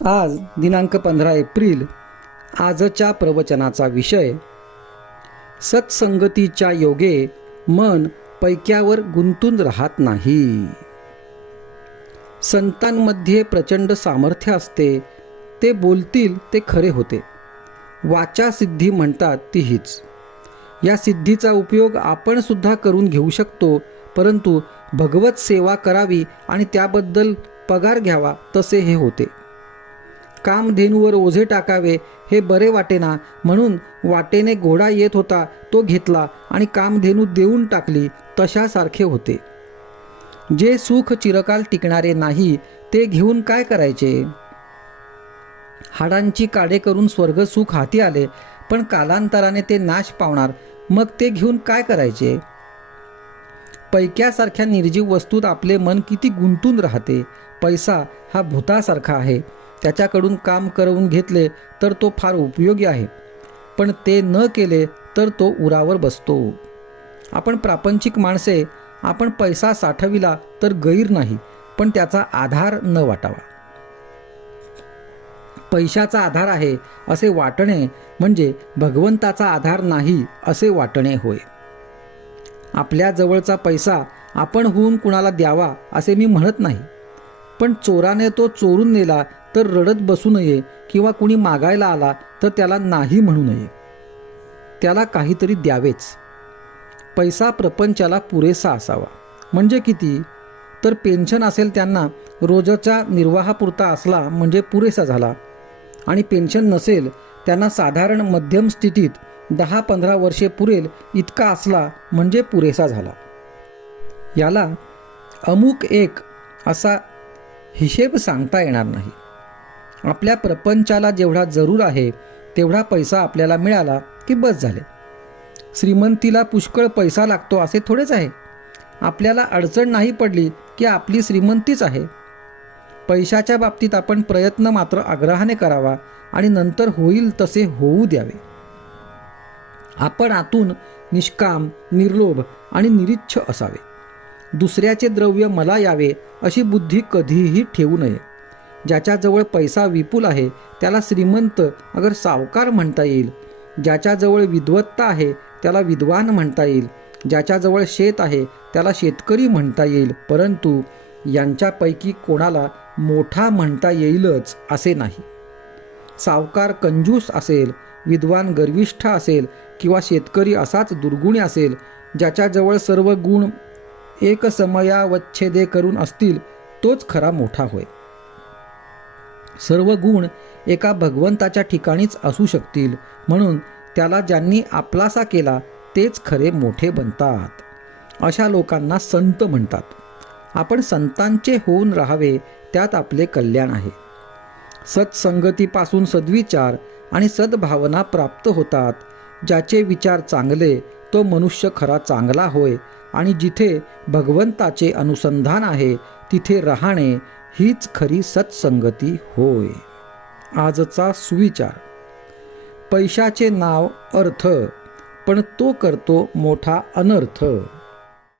आज दिनांक 15 एप्रिल. आजच्या प्रवचनाचा विषय, सत्संगतीच्या योगे मन पैक्यावर गुंतून राहत नाही. संतांमध्ये प्रचंड सामर्थ्य असते. ते बोलतील ते खरे होते. वाचा सिद्धी म्हणतात ती हीच. या सिद्धीचा उपयोग आपण सुद्धा करून घेऊ शकतो, परंतु भगवत सेवा करावी आणि त्याबद्दल पगार घ्यावा तसे हे होते. कामधेनूवर ओझे टाकावे हे बरे वाटेना, म्हणून वाटेने घोडा येत होता तो घेतला आणि कामधेनू देऊन टाकली तशासारखे होते. जे सुख चिरकाल टिकणारे नाही ते घेऊन काय करायचे? हाडांची काडे करून स्वर्ग सुख हाती आले, पण कालांतराने ते नाश पावणार, मग ते घेऊन काय करायचे? पैक्यासारख्या निर्जीव वस्तूत आपले मन किती गुंतून राहते. पैसा हा भूतासारखा आहे. त्याच्याकडून काम करवून घेतले तर तो फार उपयोगी आहे, पण ते न केले तर तो उरावर बसतो. आपण प्रापंचिक माणसे, आपण पैसा साठविला तर गैर नाही, पण त्याचा आधार न वाटावा. पैशाचा आधार आहे असे वाटणे म्हणजे भगवंताचा आधार नाही असे वाटणे होय. आपल्या जवळचा पैसा आपण होऊन कुणाला द्यावा असे मी म्हणत नाही, पण चोराने तो चोरून नेला तर रडत बसू नये, किंवा कुणी मागायला आला तर त्याला नाही म्हणू नये. त्याला काहीतरी द्यावेच. पैसा प्रपंचाला पुरेसा असावा. म्हणजे किती? तर पेन्शन असेल त्यांना रोजच्या निर्वाहापुरता असला म्हणजे पुरेसा झाला, आणि पेन्शन नसेल त्यांना साधारण मध्यम स्थितीत 10-15 वर्षे पुरेल इतका असला म्हणजे पुरेसा झाला. याला अमुक एक असा हिशेब सांगता येणार नाही. आपल्या प्रपंचाला जेवढा जरूर आहे तेवढा पैसा आपल्याला मिळाला की बस झाले. श्रीमंतीला पुष्कळ पैसा लागतो असे थोडेच आहे. आपल्याला अडचण नाही पडली की आपली श्रीमंतीच आहे. पैशाच्या बाबतीत आपण प्रयत्न मात्र आग्रहाने करावा आणि नंतर होईल तसे होऊ द्यावे. आपण आतून निष्काम, निर्लोभ आणि निरीच्छ असावे. दुसऱ्याचे द्रव्य मला यावे अशी बुद्धी कधीही ठेवू नये. ज्याच्याजवळ पैसा विपुल आहे त्याला श्रीमंत अगर सावकार म्हणता येईल. ज्याच्याजवळ विद्वत्ता आहे त्याला विद्वान म्हणता येईल. ज्याच्याजवळ शेत आहे त्याला शेतकरी म्हणता येईल, परंतु यांच्यापैकी कोणाला मोठा म्हणता येईलच असे नाही. सावकार कंजूस असेल, विद्वान गर्विष्ठ असेल, किंवा शेतकरी असाच दुर्गुणी असेल, ज्याच्याजवळ सर्व गुण एकसमयावच्छेदे करून असतील तोच खरा मोठा होय. सर्व गुण एका भगवंताच्या ठिकाणीच असू शकतील, म्हणून त्याला ज्यांनी आपलासा केला तेच खरे मोठे बनतात. अशा लोकांना संत म्हणतात. आपण संतांचे होऊन राहावे, त्यात आपले कल्याण आहे. सत्संगतीपासून सद्विचार आणि सद्भावना प्राप्त होतात. ज्याचे विचार चांगले तो मनुष्य खरा चांगला होय, आणि जिथे भगवंताचे अनुसंधान आहे तिथे राहणे हीच खरी सत्संगती होय. आजचा सुविचार. पैशाचे नाव अर्थ, पण तो करतो मोठा अनर्थ.